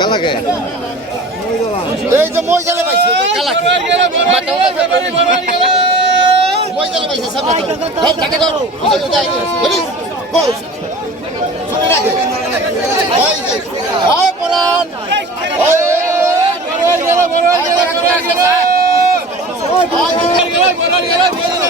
কালাকে? এই যে মই গেলে পাইছে কালাকে মই গেলে পাইছে সব ধর থাকে ধর রেডি গো শুনে রাখে এই যে আয় পরান বড় গেলে বড় গেলে বড় গেলে বড় গেলে বড় গেলে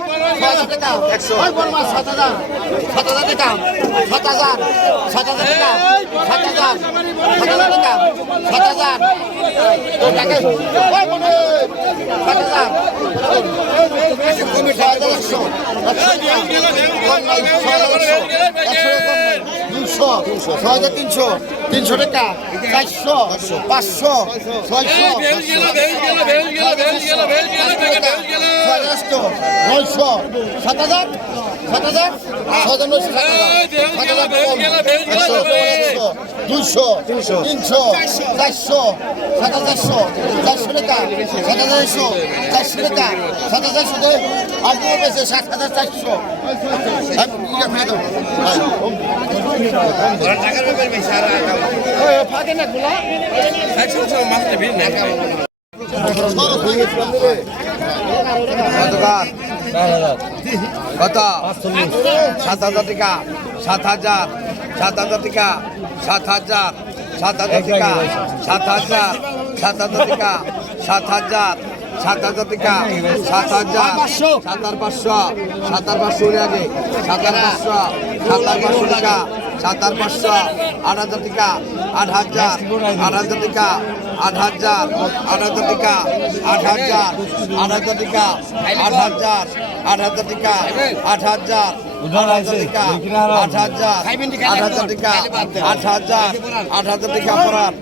সাত হাজার সাত হাজার। দিতাম। সাত হাজার। সাত হাজার দিতাম। সাত হাজার। সাত হাজার দিতাম। সাত হাজার। টাকা সাত হাজার। কমে ছয় হাজার একশো। ছয় হাজার তিনশো তিনশো টাকা চারশো পাঁচশো ছয়শো নয়শো সাত হাজার সাত হাজার সাত হাজার নয়শো সাত হাজার দুইশো তিনশো। তিনশো চারশো সাত হাজার চারশো টাকা সাত হাজার একশো চারশো টাকা। সাত হাজার শুধু আপনি সাত হাজার চারশো কত সাত হাজার টাকা সাত হাজার সাত হাজার টাকা সাত হাজার সাত হাজার টাকা সাত হাজার সাত হাজার টাকা সাত হাজার সাত হাজার টাকা সাত হাজার সাতার পাঁচশো সাতার পাঁচশো আগে সাতার পাঁচশো সাতার পাঁচশো টাকা সাতার পাঁচশো আট হাজার টাকা আট হাজার আট হাজার টাকা আট হাজার আট হাজার টাকা আট হাজার আট হাজার টাকা আট হাজার আট হাজার টাকা আট হাজার আট হাজার টাকা আট হাজার আট হাজার টাকা আট হাজার আট হাজার টাকা পড়ান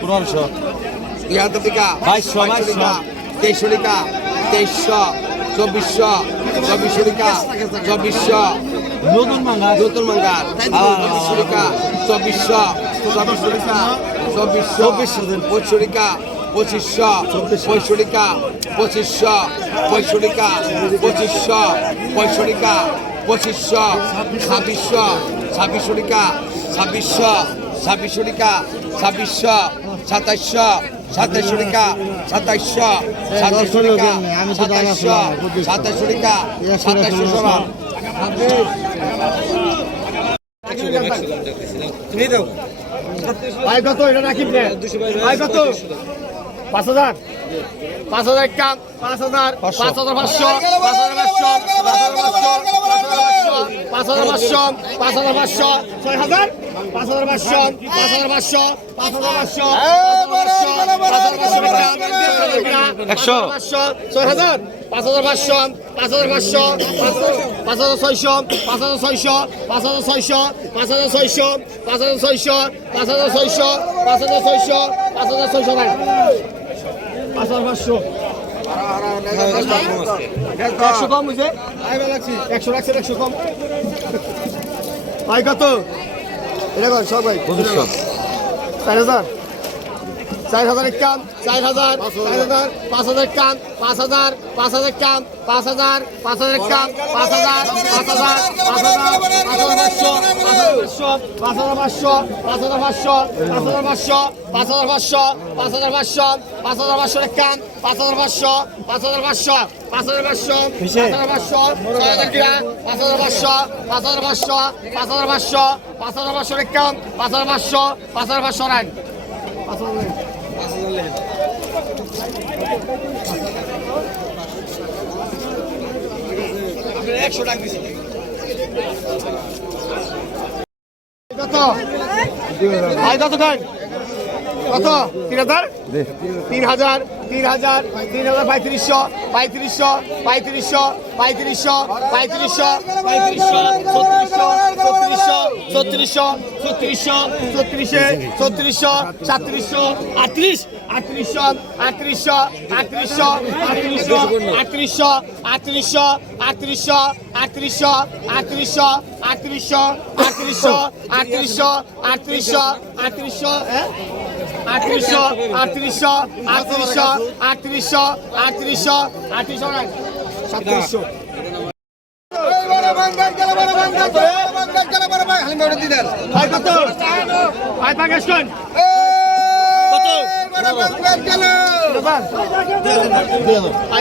পনেরোশো দুই হাজার টাকা বাইশশো, বাইশশো বাইশশো। টাকা তেইশশো টাকা তেইশশো, চব্বিশশো চব্বিশশো চব্বিশশো নতুন মাঙ্গা নতুন মাঙ্গার চব্বিশশো টাকা চব্বিশশো চব্বিশশো টাকা চব্বিশশো। পঁচিশশো টাকা পঁচিশশো পঁয়ষট্টি টাকা পঁচিশশো, পঁয়ষট্টি টাকা পঁচিশশো, পঁয়ষট্টি টাকা পঁচিশশো ছাব্বিশশো ছাব্বিশশো ছাব্বিশশো ছাব্বিশশো ছাব্বিশশো সাতাইশশো সাতাইশশো টাকা সাতাইশশো সাতাইশশো টাকা সাতাইশশো সাতাইশশো টাকা সাতাইশশো সমান। ভাই কত? এটা রাখি ভাই কত? পাঁচ হাজার। পাঁচ হাজার কাম পাঁচ হাজার পাঁচ হাজার পাঁচশো পাঁচ হাজার পাঁচশো পাঁচ হাজার পাঁচশো পাঁচ হাজার পাঁচশো ছয় হাজার পাঁচ হাজার পাঁচশো পাঁচ হাজার পাঁচশো পাঁচ হাজার পাঁচশো পাঁচ হাজার পাঁচশো একশো পাঁচশো ছয় হাজার পাঁচ হাজার পাঁচশো পাঁচ হাজার পাঁচশো পাঁচ হাজার ছয়শো পাঁচ হাজার ছয়শো পাঁচ হাজার ছয়শো পাঁচ হাজার ছয়শো পাঁচ হাজার ছয়শো পাঁচ হাজার ছয়শো পাঁচ হাজার ছয়শো পাঁচ হাজার ছয়শো পাঁচ হাজার পাঁচশো। একশো কম হয়েছে একশো রাখছেন একশো কম। ভাই কত? এটা সব ভাই চার হাজার? চার হাজার কাম চার হাজার চার হাজার পাঁচ হাজার কাম পাঁচ হাজার পাঁচ হাজার কাম পাঁচ হাজার পাঁচ হাজার কাম পাঁচ হাজার পাঁচ হাজার পাঁচ হাজার পাঁচ হাজার পাঁচশো পাঁচ হাজার পাঁচশো পাঁচ হাজার পাঁচশো পাঁচ হাজার পাঁচশো পাঁচ হাজার পাঁচশো পাঁচ হাজার পাঁচশো পাঁচ হাজার পাঁচশো পাঁচ হাজার পাঁচশো পাঁচ হাজার পাঁচশো পাঁচ হাজার পাঁচশো পাঁচ হাজার পাঁচশো পাঁচ হাজার পাঁচশো পাঁচ হাজার পাঁচশো পাঁচ হাজার পাঁচশো পাঁচ হাজার পাঁচশো কাম পাঁচ হাজার একশো টাকা দিচ্ছি কত ভাই কত খান কত? তিন হাজার? তিন হাজার? তিন হাজার তিন হাজার পঁয়ত্রিশশো পঁয়ত্রিশশো পঁয়ত্রিশশো পঁয়ত্রিশশো পঁয়ত্রিশশো পঁয়ত্রিশশো ছত্রিশশো ছত্রিশশো ছত্রিশশো ছত্রিশশো ছত্রিশে ছত্রিশশো সাতত্রিশশো আটত্রিশ আটত্রিশশো আটত্রিশশো আটত্রিশশো আটত্রিশশো আটত্রিশশো আটত্রিশশো আটত্রিশশো আটত্রিশশো আটত্রিশশো আটত্রিশশো আটত্রিশশো আটত্রিশশো আটত্রিশশো হ্যাঁ আটত্রিশশো আটত্রিশশো আটত্রিশশো আটত্রিশশো আটত্রিশশো আটত্রিশশো সাতত্রিশশো।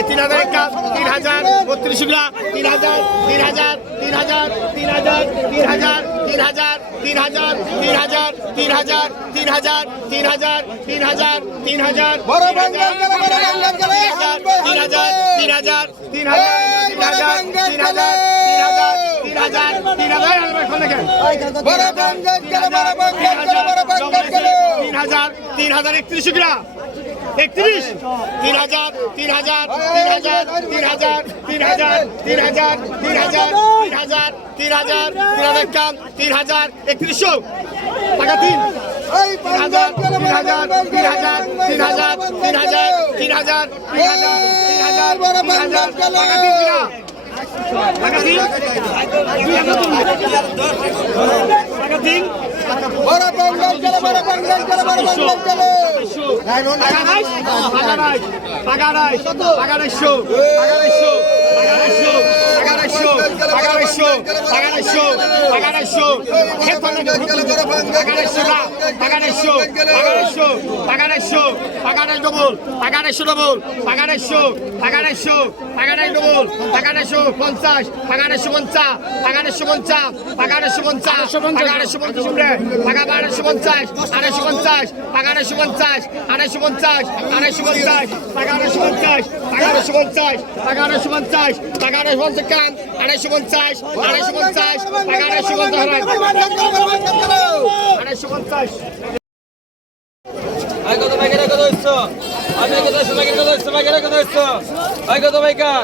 তিন হাজার তিন হাজার, বত্রিশ তিন হাজার তিন হাজার তিন হাজার তিন হাজার তিন হাজার তিন হাজার। তিন হাজার তিন হাজার তিন হাজার তিন হাজার তিন হাজার তিন হাজার তিন হাজার তিন হাজার তিন হাজার তিন হাজার তিন হাজার তিন হাজার তিন হাজার তিন হাজার তিন হাজার। তিন হাজার তিন হাজার একত্রিশ গ্রা একত্রিশ তিন হাজার তিন হাজার তিন হাজার তিন হাজার তিন হাজার তিন হাজার তিন হাজার তিন হাজার তিন হাজার তিন হাজার কাম তিন হাজার একত্রিশশো টাকা তিন তিন হাজার তিন হাজার তিন হাজার তিন হাজার তিন হাজার তিন হাজার তিন হাজার তিন হাজার তিন হাজার টাকা তিন টাকা তিন টাকা তিন বড় বাঙ্গাল গেলে, বড় বাঙ্গাল গেলে, বড় টাকা নাই টাকা নাই টাকা নাই টাকা নাই টাকা নাই আড়াইশো টাকা আড়াইশো টাকা আড়াইশো টাকা আড়াইশো টাকা আড়াইশো না টাকা আড়াইশো টাকা আড়াইশো টাকা আড়াইশো টাকা আড়াই ডবল টাকা আড়াইশো ডবল টাকা আড়াইশো টাকা আড়াইশো টাকা আড়াই ডবল টাকা আড়াইশো পঞ্চাশ টাকা আড়াইশো পঞ্চাশ টাকা আড়াইশো পঞ্চাশ টাকা আড়াইশো পঞ্চাশ টাকা আড়াইশো পঞ্চাশ টাকা আড়াইশো পঞ্চাশ আড়াইশো পঞ্চাশ টাকা আড়াইশো পঞ্চাশ আড়াইশো পঞ্চাশ আড়াইশো পঞ্চাশ টাকা আড়াইশো পঞ্চাশ পঞ্চাশ পঞ্চাশ পঞ্চাশ টাকা আড়াইশো পঞ্চাশ আড়াইশো পঞ্চাশ ভাই কত ভাইকার কত হচ্ছ আমি কত ভাইকার কত হচ্ছে ভাইকার কত হচ্ছ ভাই কত ভাইকার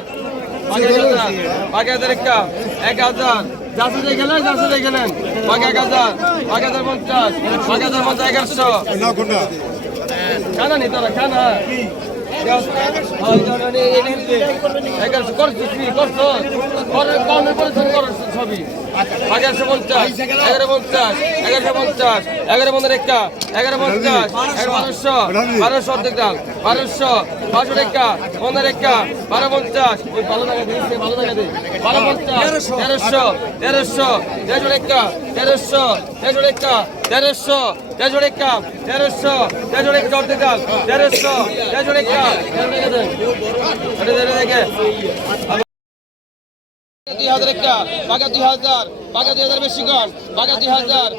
বাকি হাজার একটা এক হাজার যাচ্ছে গেলেন যাচ্ছে গেলেন বাকি এক হাজার বাকি হাজার পঞ্চাশ বাকি হাজার পঞ্চাশ এগারোশো খানা নি তোরা খানা ছবি এগারোশো পঞ্চাশ এগারো পঞ্চাশ এগারোশো পঞ্চাশ এগারো পনেরো একটা এগারো পঞ্চাশ বারোশো বারোশো অর্ধেক বারোশো পাঁচশো টাকা পনেরো একটা বারো পঞ্চাশ ভালো টাকা ভালো টাকা তেরোশো তেরোশো তেরোশো টাকা তেরোশো তেরোশো টাকা তেরোশো তেজোড়ে কাপ তেরোশো তেজোড়ে চর্দি কাপ তেরোশো তেজোড়ে কাপ দেখে দুই হাজার একটা বাঘা দুই হাজার, বাঘা দুই হাজার বেশি গণ বাঘা দুই হাজার।